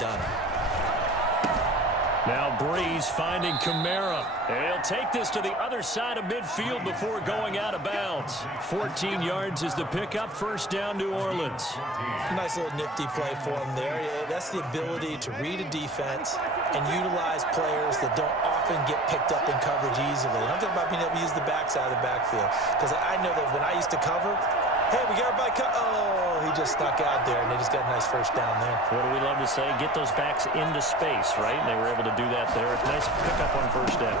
done. Now Breeze finding Kamara. He'll take this to the other side of midfield before going out of bounds. 14 yards is the pickup. First down, New Orleans. Nice little nifty play for him there. Yeah, that's the ability to read a defense and utilize players that don't often get picked up in coverage easily. And I'm talking about being able to use the backside of the backfield. Because I know that when I used to cover, hey, we got everybody oh, he just snuck out there, and they just got a nice first down there. What do we love to say? Get those backs into space, right? And they were able to do that there. Nice pickup on first down.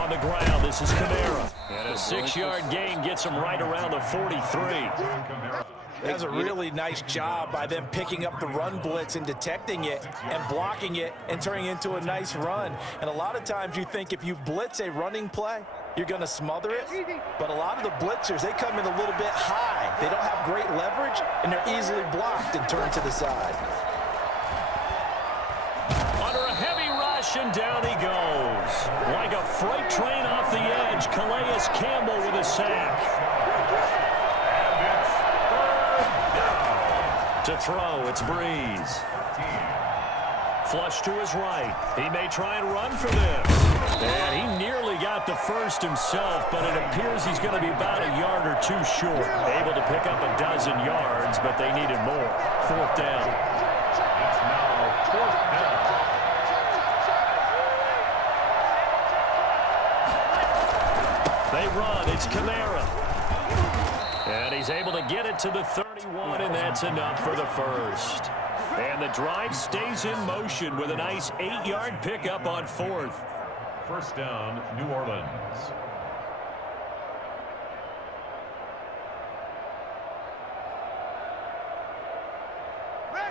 On the ground, this is Kamara. And a 6-yard gain gets him right around the 43. That's a really nice job by them picking up the run blitz and detecting it and blocking it and turning it into a nice run. And a lot of times you think if you blitz a running play, you're going to smother it. But a lot of the blitzers, they come in a little bit high. They don't have great leverage, and they're easily blocked and turned to the side. Under a heavy rush, and down he goes. Like a freight train off the edge, Calais Campbell with a sack. To throw, it's Breeze. Flush to his right. He may try and run for this. And he nearly got the first himself, but it appears he's going to be about a yard or two short. Able to pick up a dozen yards, but they needed more. Fourth down. It's now fourth down. They run. It's Kamara. And he's able to get it to the 31, and that's enough for the first. And the drive stays in motion with a nice 8-yard pickup on fourth. First down, New Orleans.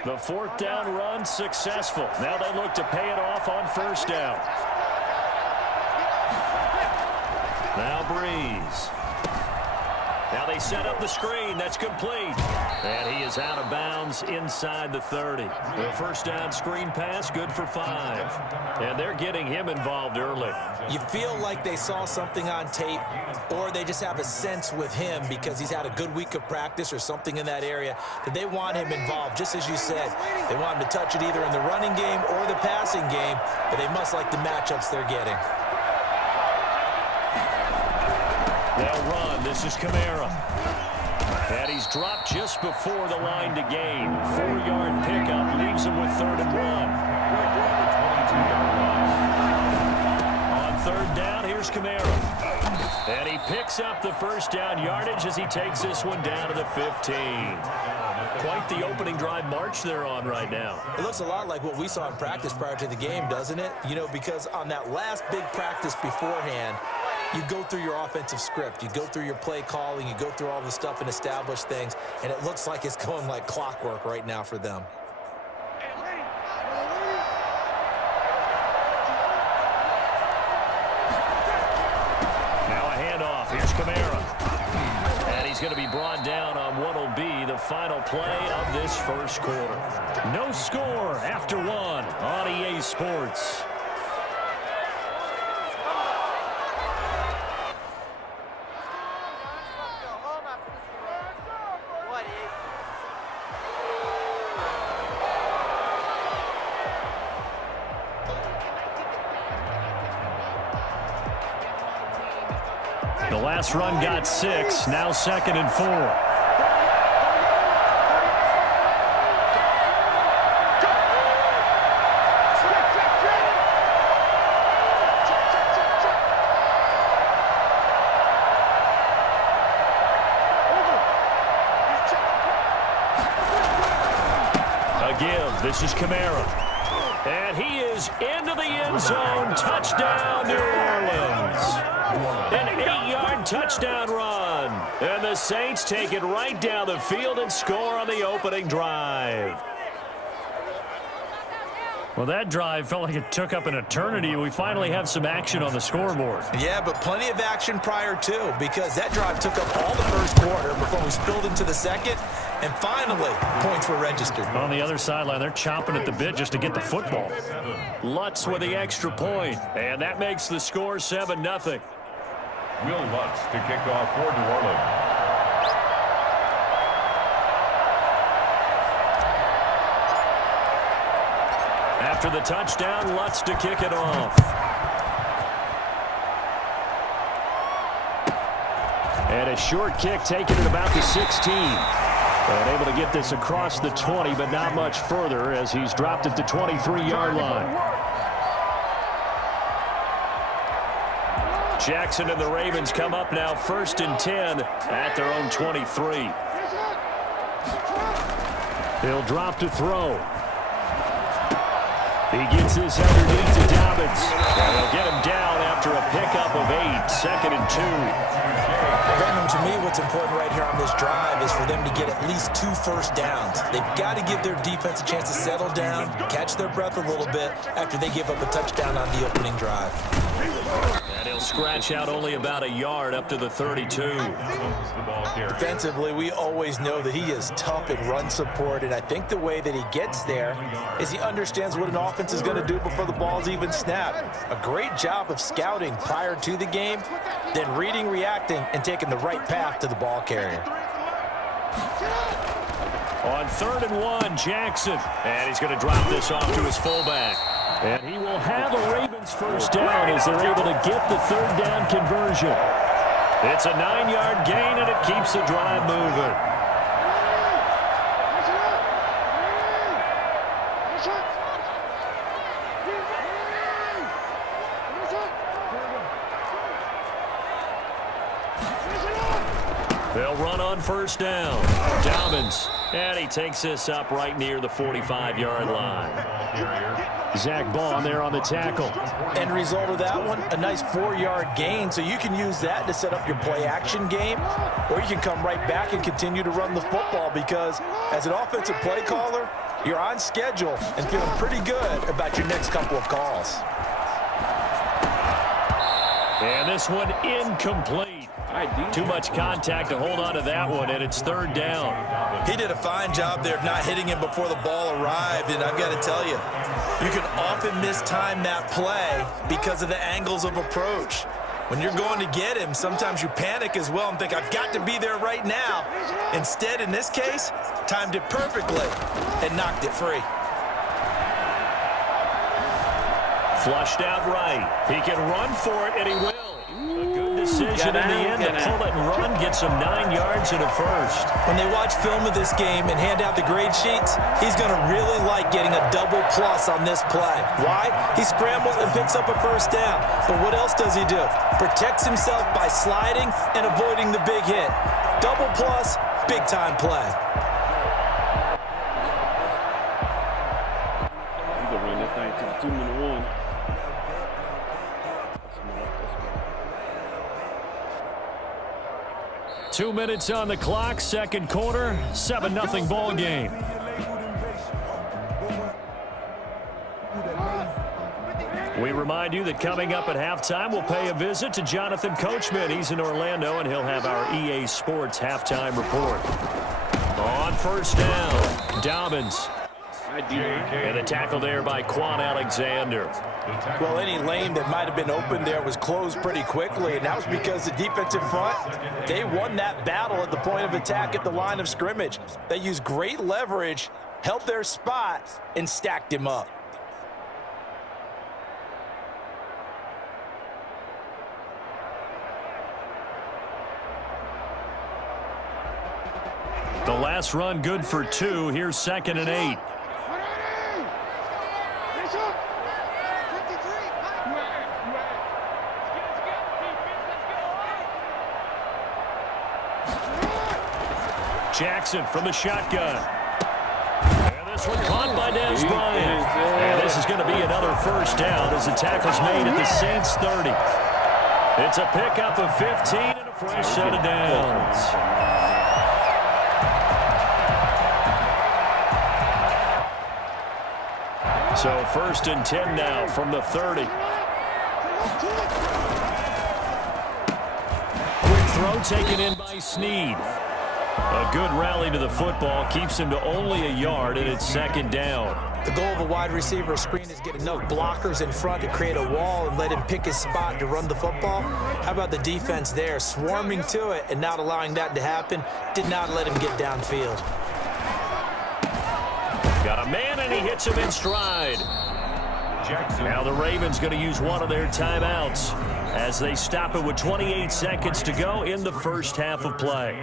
The fourth down run successful. Now they look to pay it off on first down. Now Breeze. Now they set up the screen. That's complete. And he is out of bounds inside the 30. The first down screen pass, good for 5. And they're getting him involved early. You feel like they saw something on tape, or they just have a sense with him because he's had a good week of practice or something in that area that they want him involved. Just as you said, they want him to touch it either in the running game or the passing game, but they must like the matchups they're getting. They'll run. This is Kamara. And he's dropped just before the line to gain. 4-yard pickup leaves him with 3rd and 1. On third down, here's Kamara. And he picks up the first down yardage as he takes this one down to the 15. Quite the opening drive march they're on right now. It looks a lot like what we saw in practice prior to the game, doesn't it? You know, because on that last big practice beforehand, you go through your offensive script, you go through your play calling, you go through all the stuff and establish things, and it looks like it's going like clockwork right now for them. Now a handoff. Here's Kamara. And he's going to be brought down on what will be the final play of this first quarter. No score after 1 on EA Sports. The last run got 6, now 2nd and 4. A give. This is Kamara. And he is into the end zone. Touchdown, New Orleans. An 8-yard touchdown run. And the Saints take it right down the field and score on the opening drive. Well, that drive felt like it took up an eternity. We finally have some action on the scoreboard. Yeah, but plenty of action prior to, because that drive took up all the first quarter before we spilled into the second, and finally, points were registered. On the other sideline, they're chomping at the bit just to get the football. Lutz with the extra point, and that makes the score 7-0. Will Lutz to kick off for New Orleans. After the touchdown, Lutz to kick it off. And a short kick taken at about the 16. And able to get this across the 20, but not much further as he's dropped at the 23-yard line. Jackson and the Ravens come up now 1st and 10 at their own 23. He'll drop to throw. He gets this underneath to Dobbins. And they'll get him down after a pickup of 8, 2nd and 2. Brandon, to me, what's important right here on this drive is for them to get at least 2 first downs. They've got to give their defense a chance to settle down, catch their breath a little bit after they give up a touchdown on the opening drive. And he'll scratch out only about a yard up to the 32. Defensively, we always know that he is tough in run support, and I think the way that he gets there is he understands what an offense is going to do before the ball's even snapped. A great job of scouting prior to the game, then reading, reacting, and taking the right path to the ball carrier. On 3rd and 1, Jackson. And he's going to drop this off to his fullback. And he will have a Ravens first down as they're able to get the 3rd down conversion. It's a 9-yard gain, and it keeps the drive moving. They'll run on 1st down. Dobbins. And he takes this up right near the 45-yard line. Zach Ball there on the tackle. End result of that one, a nice 4-yard gain, so you can use that to set up your play-action game, or you can come right back and continue to run the football because as an offensive play caller, you're on schedule and feeling pretty good about your next couple of calls. And this one incomplete. Too much contact to hold on to that one, and it's 3rd down. He did a fine job there of not hitting him before the ball arrived, and I've got to tell you, you can often mistime that play because of the angles of approach. When you're going to get him, sometimes you panic as well and think, I've got to be there right now. Instead, in this case, timed it perfectly and knocked it free. Flushed out right. He can run for it, and he will. A good decision in the end to pull it and run, get some 9 yards and a first. When they watch film of this game and hand out the grade sheets, he's going to really like getting a double plus on this play. Why? He scrambles and picks up a first down. But what else does he do? Protects himself by sliding and avoiding the big hit. Double plus, big-time play. You can run that thing to the 2-minute one. 2 minutes on the clock, 2nd quarter, 7-0 ball game. We remind you that coming up at halftime, we'll pay a visit to Jonathan Coachman. He's in Orlando, and he'll have our EA Sports halftime report. On 1st down, Dobbins. And a tackle there by Quan Alexander. Well, any lane that might have been open there was closed pretty quickly, and that was because the defensive front, they won that battle at the point of attack at the line of scrimmage. They used great leverage, held their spot, and stacked him up. The last run good for 2. Here's 2nd and 8. Jackson from the shotgun. And this one caught by Dez Bryant. And this is going to be another first down as the tackle's made at the Saints 30. It's a pickup of 15 and a fresh set of downs. So 1st and 10 now from the 30. Quick throw taken in by Snead. A good rally to the football keeps him to only a yard, and it's 2nd down. The goal of a wide receiver screen is get enough blockers in front to create a wall and let him pick his spot to run the football. How about the defense there, swarming to it and not allowing that to happen? Did not let him get downfield. Got Got a man, and he hits him in stride. Now the Ravens going to use one of their timeouts as they stop it with 28 seconds to go in the first half of play.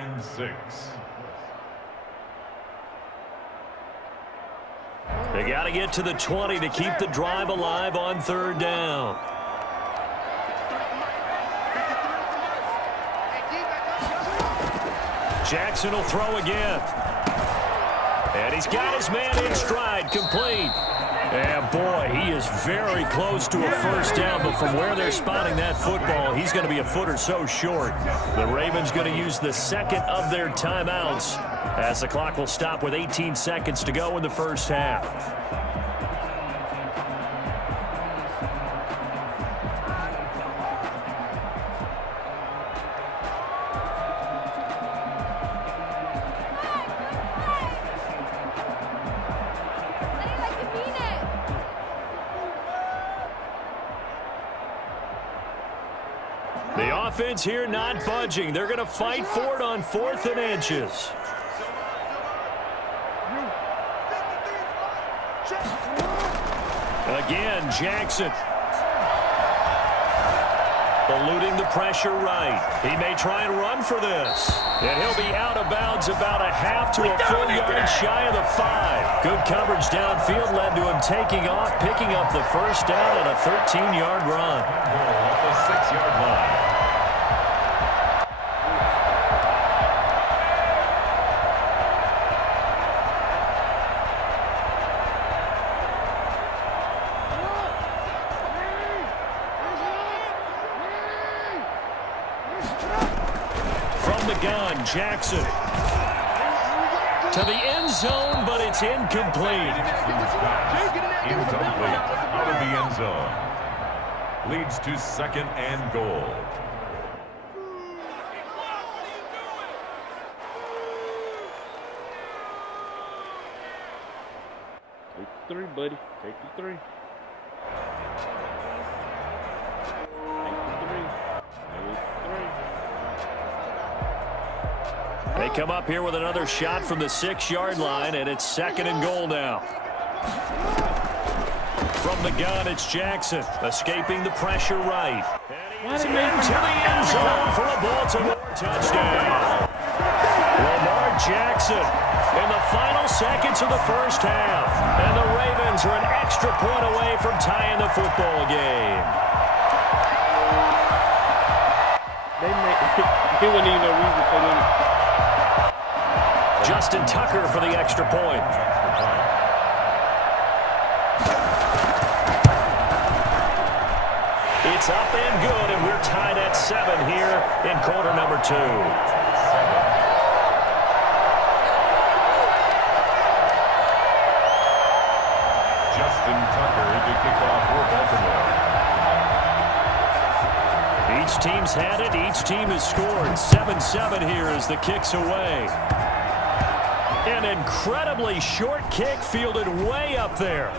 They got to get to the 20 to keep the drive alive on third down. Jackson will throw again. And he's got his man in stride, complete. And boy, he is very close to a first down, but from where they're spotting that football, he's going to be a foot or so short. The Ravens going to use the second of their timeouts as the clock will stop with 18 seconds to go in the first half. The offense here not budging. They're going to fight for it on 4th and inches. Again, Jackson. Eluding the pressure right. He may try and run for this. And he'll be out of bounds about a half to a full yard shy of the 5. Good coverage downfield led to him taking off, picking up the first down on a 13-yard run. Off the 6-yard line. Jackson to the end zone, but it's incomplete. Incomplete. Out of the end zone. Leads to 2nd and goal. Take the 3, buddy. Take the 3. They come up here with another shot from the 6-yard line, and it's 2nd and goal now. From the gun, it's Jackson, escaping the pressure right. And he's into the end zone for a Baltimore touchdown. Lamar Jackson in the final seconds of the first half. And the Ravens are an extra point away from tying the football game. He wouldn't even know reason for them. Justin Tucker for the extra point. It's up and good, and we're tied at 7 here in quarter number 2. Justin Tucker to kick off for Baltimore. Each team's had it. Each team has scored. 7-7 here as the kick's away. An incredibly short kick fielded way up there.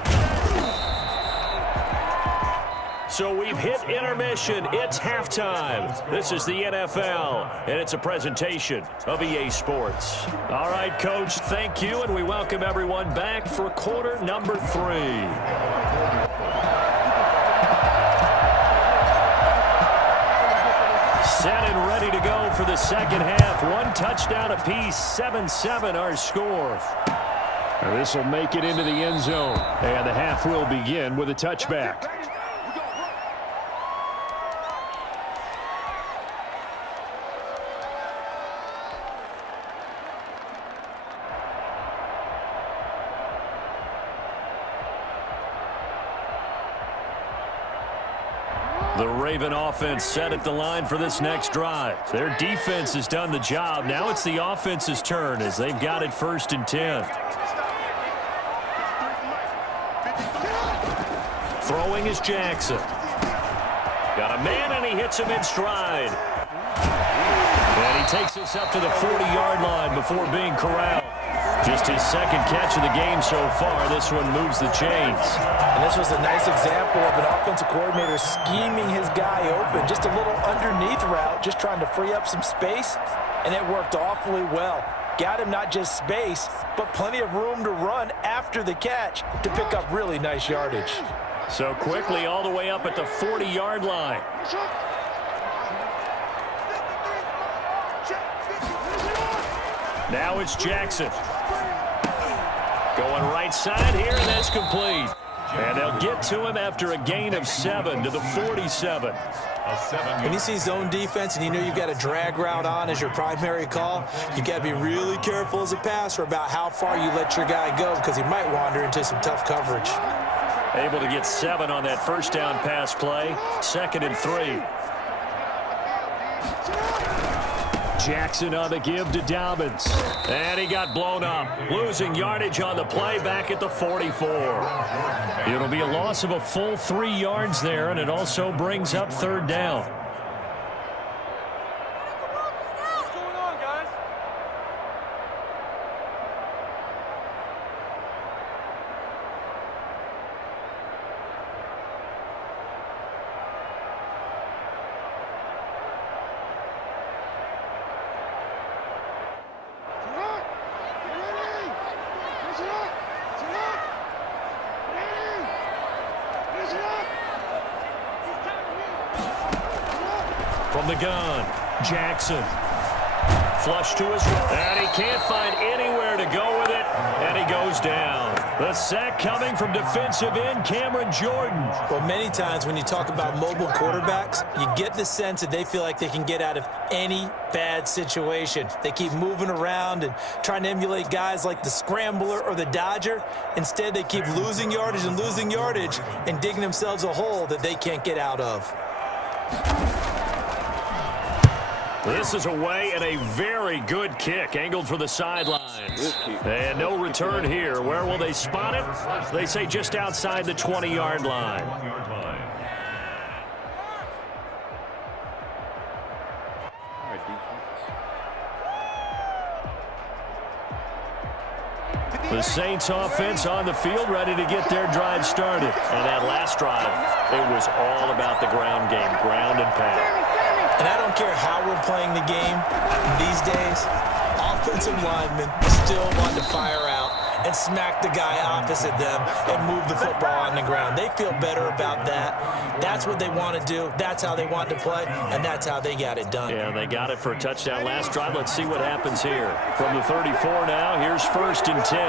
So we've hit intermission. It's halftime. This is the NFL, and it's a presentation of EA Sports. All right, Coach, thank you, and we welcome everyone back for quarter number 3. Set and ready to go for the second half. 1 touchdown apiece, 7-7 our score. This will make it into the end zone, and the half will begin with a touchback. The Raven offense set at the line for this next drive. Their defense has done the job. Now it's the offense's turn as they've got it 1st and 10. Throwing is Jackson. Got a man, and he hits him in stride. And he takes us up to the 40-yard line before being corralled. Just his 2nd catch of the game so far. This one moves the chains. And this was a nice example of an offensive coordinator scheming his guy open. Just a little underneath route, just trying to free up some space, and it worked awfully well. got him not just space, but plenty of room to run after the catch to pick up really nice yardage. So quickly all the way up at the 40-yard line. Now it's Jackson. Going right side here, and that's complete. And they'll get to him after a gain of 7 to the 47. When you see zone defense and you know you've got a drag route on as your primary call, you got to be really careful as a passer about how far you let your guy go because he might wander into some tough coverage. Able to get 7 on that first down pass play. 2nd and 3. Jackson on the give to Dobbins. And he got blown up. Losing yardage on the play back at the 44. It'll be a loss of a full 3 yards there, and it also brings up 3rd down. What's going on, guys? From the gun, Jackson. Flush to his right. And he can't find anywhere to go with it. And he goes down. The sack coming from defensive end Cameron Jordan. Well, many times when you talk about mobile quarterbacks, you get the sense that they feel like they can get out of any bad situation. They keep moving around and trying to emulate guys like the Scrambler or the Dodger. Instead, they keep losing yardage and digging themselves a hole that they can't get out of. This is away and a very good kick angled for the sidelines. And no return here. Where will they spot it? They say just outside the 20-yard line. The Saints offense on the field ready to get their drive started. And that last drive, it was all about the ground game, ground and pound. And I don't care how we're playing the game these days, offensive linemen still want to fire out and smack the guy opposite them and move the football on the ground. They feel better about that. That's what they want to do. That's how they want to play, and that's how they got it done. Yeah, they got it for a touchdown last drive. Let's see what happens here. From the 34 now, here's 1st and 10.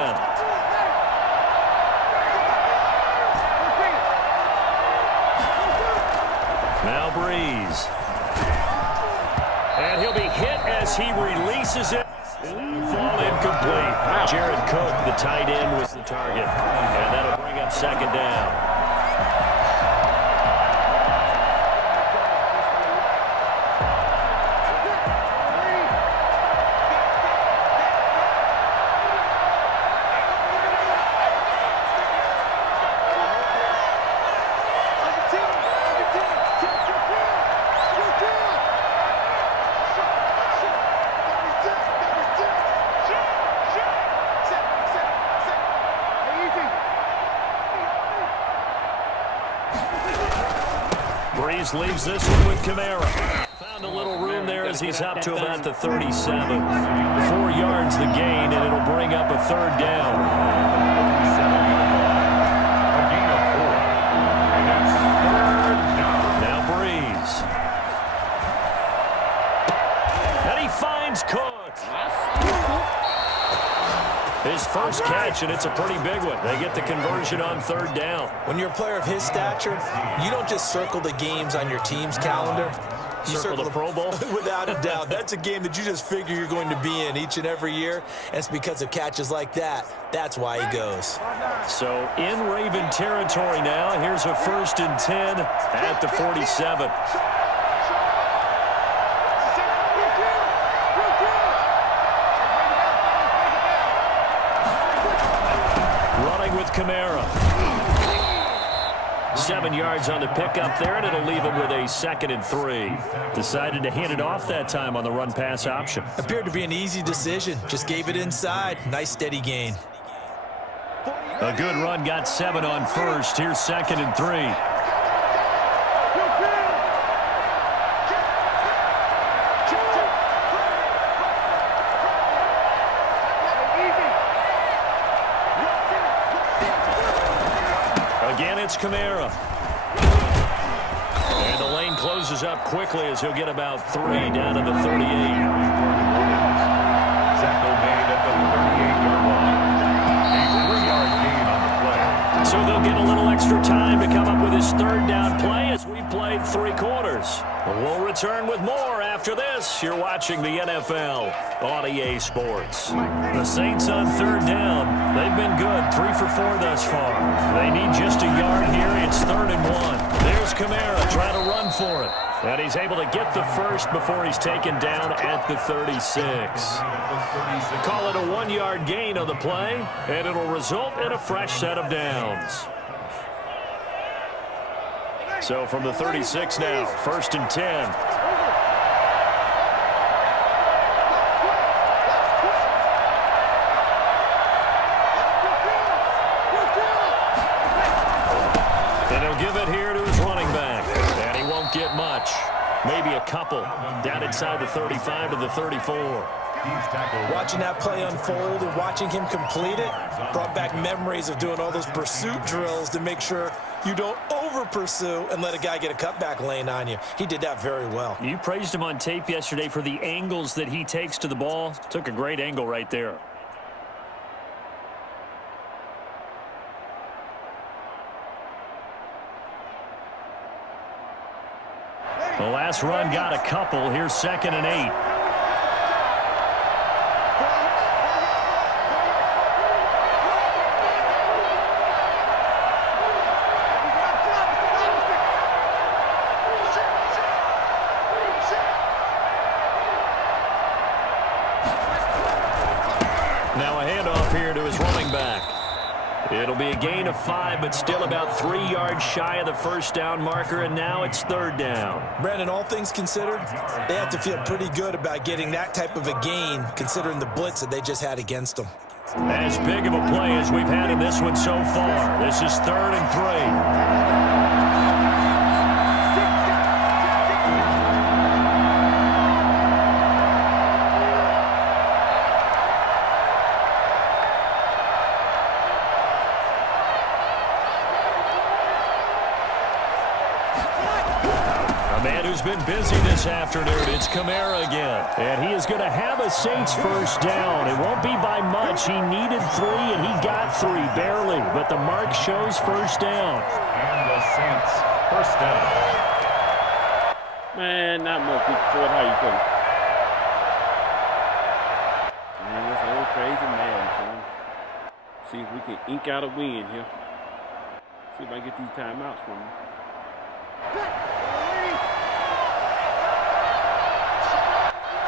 Now Breeze. And he'll be hit as he releases it. Fall incomplete. Jared Cook, the tight end, was the target. And that'll bring up 2nd down. Breeze leaves this one with Kamara. Found a little room there as he's up to about the 37. 4 yards the gain, and it'll bring up a 3rd down. Now Breeze. And he finds Cook. His first catch, and it's a pretty big one. They get the conversion on 3rd down. When you're a player of his stature, you don't just circle the games on your team's calendar. You Circle the Pro Bowl? Without a doubt. That's a game that you just figure you're going to be in each and every year, and it's because of catches like that. That's why he goes. So in Raven territory now. Here's a 1st and 10 at the 47. With Kamara. 7 yards on the pickup there, and it'll leave him with a 2nd and 3. Decided to hand it off that time on the run-pass option. Appeared to be an easy decision. Just gave it inside. Nice steady gain. A good run, got 7 on 1st. Here's 2nd and 3. Kamara. And the lane closes up quickly as he'll get about 3 down to the 38. Tackle made at the 38-yard line. A 3-yard gain on the play. So they'll get a little extra time to come up with his third down play as we've played 3 quarters. We'll return with more after this. You're watching the NFL on EA Sports. The Saints on third down. They've been good, 3 for 4 thus far. They need just a yard here. It's 3rd and 1. There's Kamara trying to run for it. And he's able to get the first before he's taken down at the 36. Call it a 1-yard gain on the play, and it'll result in a fresh set of downs. So from the 36 now, 1st and 10. And he'll give it here to his running back. And he won't get much. Maybe a couple. Down inside the 35 to the 34. Watching that play unfold and watching him complete it brought back memories of doing all those pursuit drills to make sure you don't over-pursue and let a guy get a cutback lane on you. He did that very well. You praised him on tape yesterday for the angles that he takes to the ball. Took a great angle right there. The last run got a couple. Here's 2nd and 8. Now a handoff here to his running back. It'll be a gain of 5, but still about 3 yards shy of the first down marker, and now it's 3rd down. Brandon, all things considered, they have to feel pretty good about getting that type of a gain, considering the blitz that they just had against them. As big of a play as we've had in this one so far. This is 3rd and 3. Who's been busy this afternoon. It's Kamara again. And he is going to have a Saints first down. It won't be by much. He needed 3, and he got 3, barely. But the mark shows first down. And the Saints first down. Man, not much. Ford, how you feeling? Man, this old crazy man, son. See if we can ink out a win here. See if I can get these timeouts from him.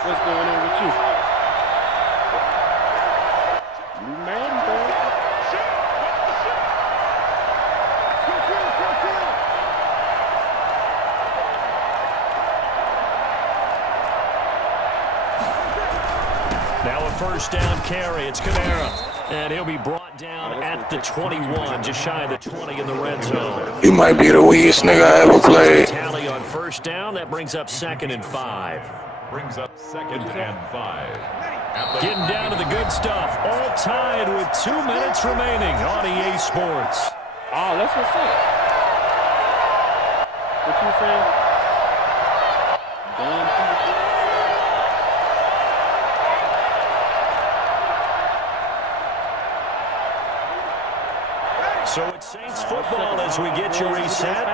What's going on with you? You Madden, bro. Now a first down carry. It's Kamara. And he'll be brought down at the 21, just shy of the 20 in the red zone. You might be the weakest nigga I ever played. Tally on first down. That brings up 2nd and 5. Brings up 2nd and 5. Getting down to the good stuff. All tied with 2 minutes remaining on EA Sports. Oh, that's what's up. What you saying? Done. So it's Saints football as we get you reset.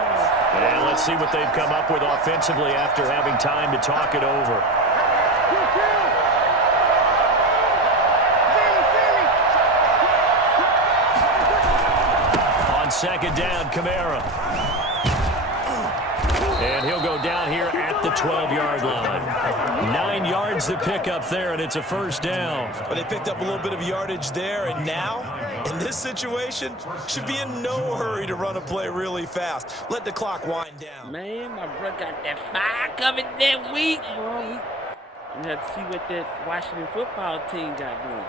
And let's see what they've come up with offensively after having time to talk it over. On 2nd down, Kamara. And he'll go down here at the 12-yard line. 9 yards to pick up there, and it's a first down. But they picked up a little bit of yardage there, and now, in this situation, should be in no hurry to run a play really fast. Let the clock wind down. Man, my brother got that fire coming that week, bro. We have to see what that Washington football team got doing.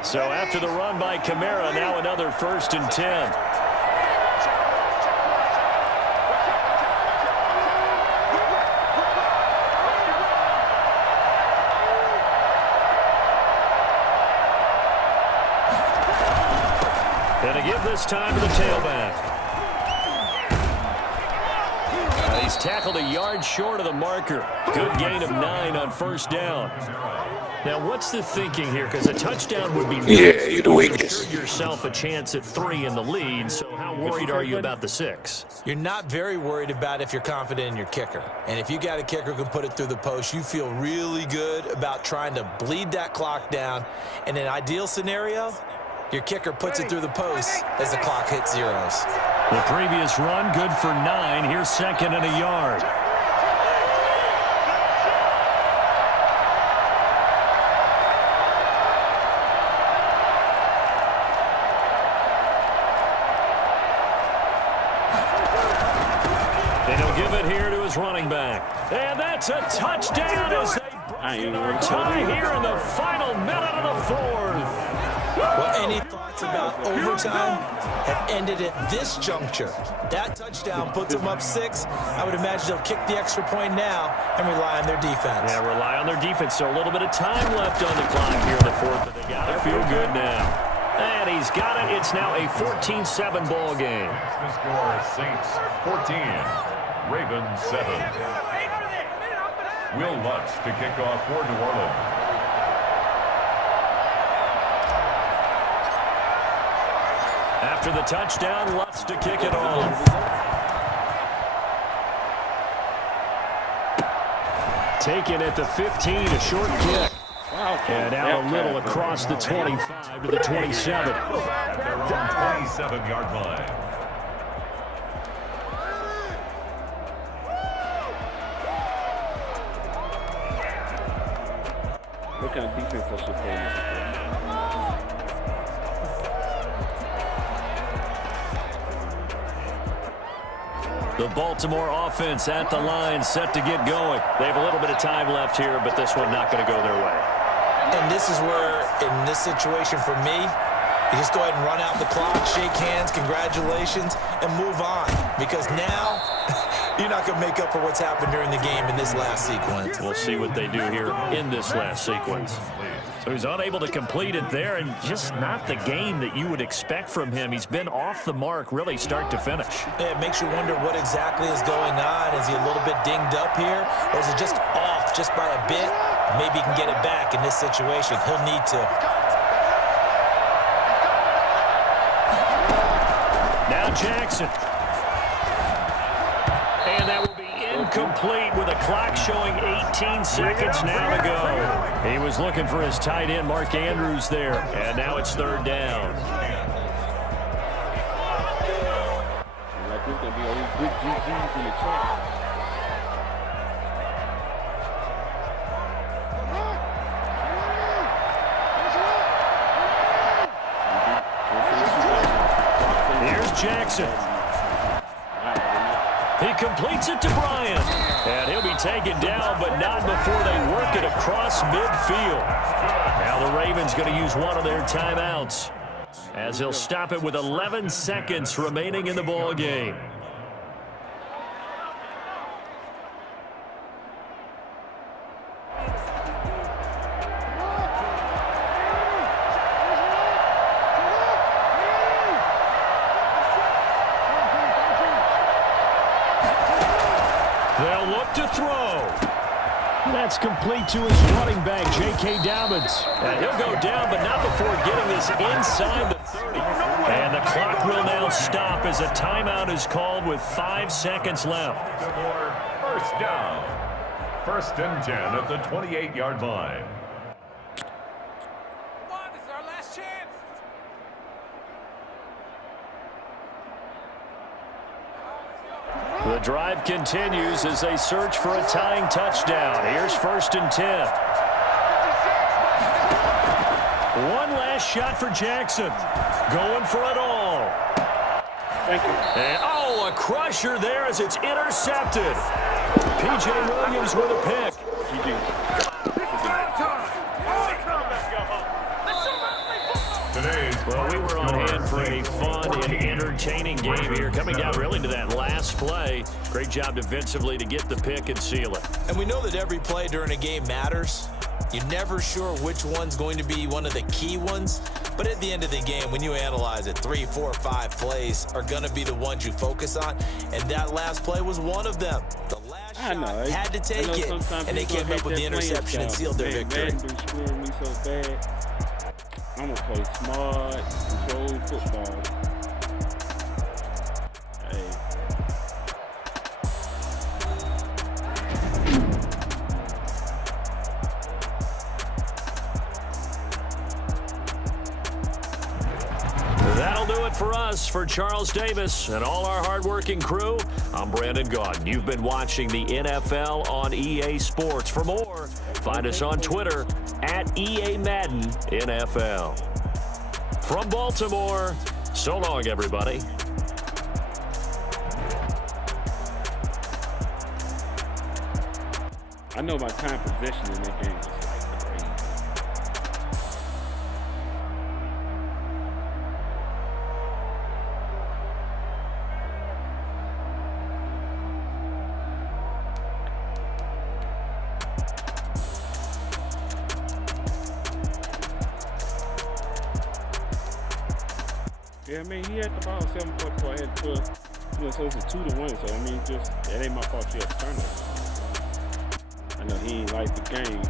So after the run by Kamara, now another 1st and 10. And to give this time to the tailback. He's tackled a yard short of the marker. Good gain of 9 on first down. Now, what's the thinking here? Because a touchdown would be nice. Yeah, you're the weakest. Give yourself a chance at 3 in the lead, so how worried are you about the 6? You're not very worried about if you're confident in your kicker. And if you got a kicker who can put it through the post, you feel really good about trying to bleed that clock down. In an ideal scenario, your kicker puts it through the post as the clock hits zeros. The previous run, good for 9. Here's 2nd and a yard. And he'll give it here to his running back. And that's a touchdown as they break our tie here in the final minute of the 4th. Well, any thoughts about overtime have ended at this juncture. That touchdown puts them up 6. I would imagine they'll kick the extra point now and rely on their defense. Yeah, rely on their defense. So a little bit of time left on the clock here in the 4th, but they got to feel good now. And he's got it. It's now a 14-7 ball game. The score is Saints 14, Ravens 7. Will Lutz to kick off for New Orleans. After the touchdown, Lutz to kick it off. Taken at the 15, a short kick. And out a little across the 25 to the 27. At their own 27-yard line. What kind of defense I should play? The Baltimore offense at the line, set to get going. They have a little bit of time left here, but this one not going to go their way. And this is where, in this situation for me, you just go ahead and run out the clock, shake hands, congratulations, and move on. Because now, you're not going to make up for what's happened during the game in this last sequence. We'll see what they do here in this last sequence. So he's unable to complete it there, and just not the game that you would expect from him. He's been off the mark, really, start to finish. Yeah, it makes you wonder what exactly is going on. Is he a little bit dinged up here, or is it just off just by a bit? Maybe he can get it back in this situation. He'll need to. Now Jackson. And that will be incomplete with a clock showing 18 seconds now to go. He was looking for his tight end, Mark Andrews, there. And now it's 3rd down. I think there'll be all these big GGs in the chat. Here's Jackson. He completes it to Bryant. And he'll be taken down, but not before they work it across midfield. Now the Ravens going to use one of their timeouts, as he'll stop it with 11 seconds remaining in the ball game. They'll look to throw. That's complete to his running back, J.K. Dobbins. And he'll go down, but not before getting this inside the 30. And the clock will now stop as a timeout is called with 5 seconds left. First down. 1st and 10 at the 28-yard line. Come on, this is our last chance. The drive continues as they search for a tying touchdown. Here's 1st and 10. One last shot for Jackson. Going for it all. Thank you. And, a crusher there as it's intercepted. P.J. Williams with a pick. Well, we were on hand for a fun and entertaining game here. Coming down really to that last play. Great job defensively to get the pick and seal it. And we know that every play during a game matters. You're never sure which one's going to be one of the key ones. But at the end of the game, when you analyze it, 3, 4, 5 plays are going to be the ones you focus on, and that last play was one of them. The last shot had to take it, and they came up with the interception and sealed their victory. Madden been screwing me so bad. I'm going to play smart, controlled football. Hey. That'll do it for us. For Charles Davis and all our hardworking crew, I'm Brandon Gaudin. You've been watching the NFL on EA Sports. For more, find us on Twitter at EA Madden NFL. From Baltimore, so long, everybody. I know my time possession in that game is like crazy. Yeah, I mean, he had the ball 7-4, so I had 12. You know, so it's a 2-1. So I mean, just that ain't my fault. She had to turn it. I know he ain't like the game.